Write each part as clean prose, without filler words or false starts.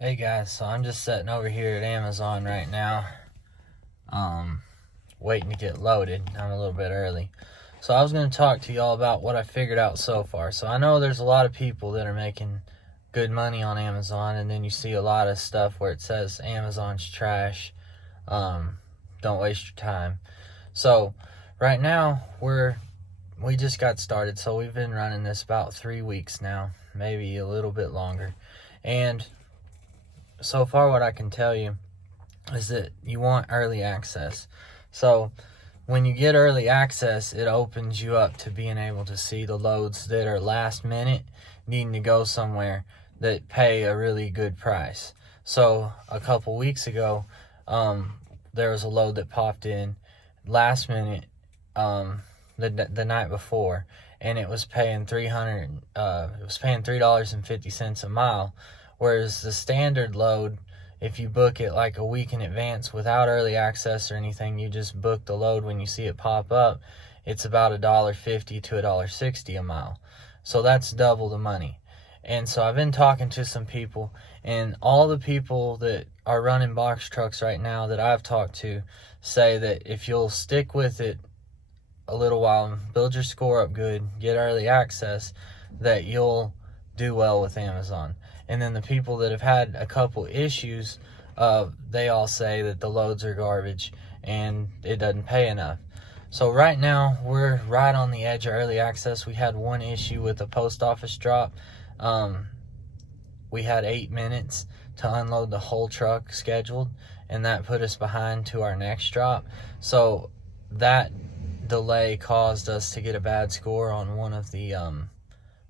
Hey guys, so I'm just sitting over here at Amazon right now, waiting to get loaded. I'm a little bit early. So I was going to talk to y'all about what I figured out so far. So I know there's a lot of people that are making good money on Amazon, and then you see a lot of stuff where it says Amazon's trash. Don't waste your time. So right now we just got started, so we've been running this about 3 weeks now, maybe a little bit longer. And so far what I can tell you is that you want early access. So when you get early access, it opens you up to being able to see the loads that are last minute, needing to go somewhere, that pay a really good price. So a couple weeks ago, there was a load that popped in last minute, the night before, and it was paying $3.50 a mile, whereas the standard load, if you book it like a week in advance without early access or anything, you just book the load when you see it pop up, it's about $1.50 to $1.60 a mile. So that's double the money. And so I've been talking to some people, and all the people that are running box trucks right now that I've talked to say that if you'll stick with it a little while and build your score up good, get early access, that you'll do well with Amazon. And then the people that have had a couple issues, they all say that the loads are garbage and it doesn't pay enough. So right now we're right on the edge of early access. We had one issue with a post office drop. We had 8 minutes to unload the whole truck scheduled, and that put us behind to our next drop. So that delay caused us to get a bad score on one of the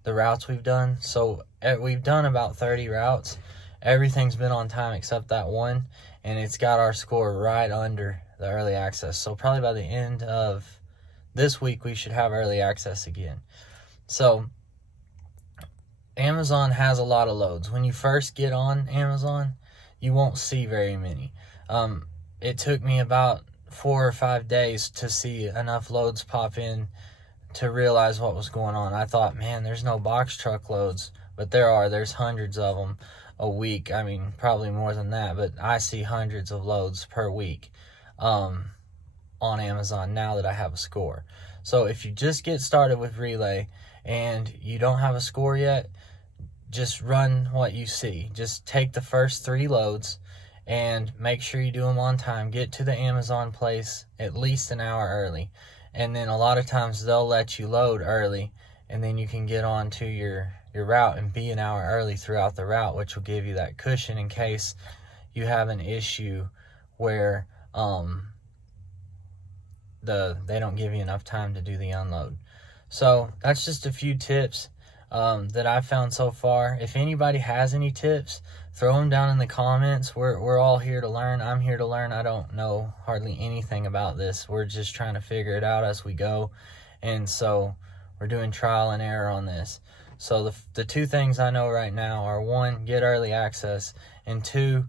routes we've done. So we've done about 30 routes. Everything's been on time except that one, and it's got our score right under the early access. So probably by the end of this week we should have early access again. So Amazon has a lot of loads. When you first get on Amazon, you won't see very many. It took me about 4 or 5 days to see enough loads pop in to realize what was going on. I thought, man, there's no box truck loads, but there's hundreds of them a week. I mean, probably more than that, but I see hundreds of loads per week on Amazon now that I have a score. So if you just get started with Relay and you don't have a score yet, just run what you see. Just take the first 3 loads and make sure you do them on time. Get to the Amazon place at least an hour early. And then a lot of times they'll let you load early, and then you can get on to your route and be an hour early throughout the route, which will give you that cushion in case you have an issue where they don't give you enough time to do the unload. So that's just a few tips that I've found so far. If anybody has any tips, throw them down in the comments. We're all here to learn. I'm here to learn. I don't know hardly anything about this. We're just trying to figure it out as we go. And so we're doing trial and error on this. So the 2 things I know right now are, 1, get early access, and 2,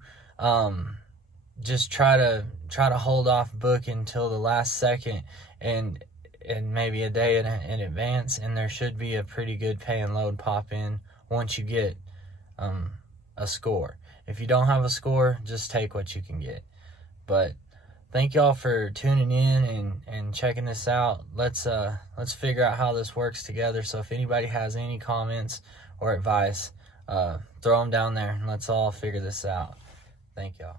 just try to hold off booking until the last second and maybe a day in advance, and there should be a pretty good paying load pop in once you get a score. If you don't have a score, just take what you can get. But thank y'all for tuning in and checking this out. Let's figure out how this works together. So if anybody has any comments or advice, throw them down there and let's all figure this out. Thank y'all.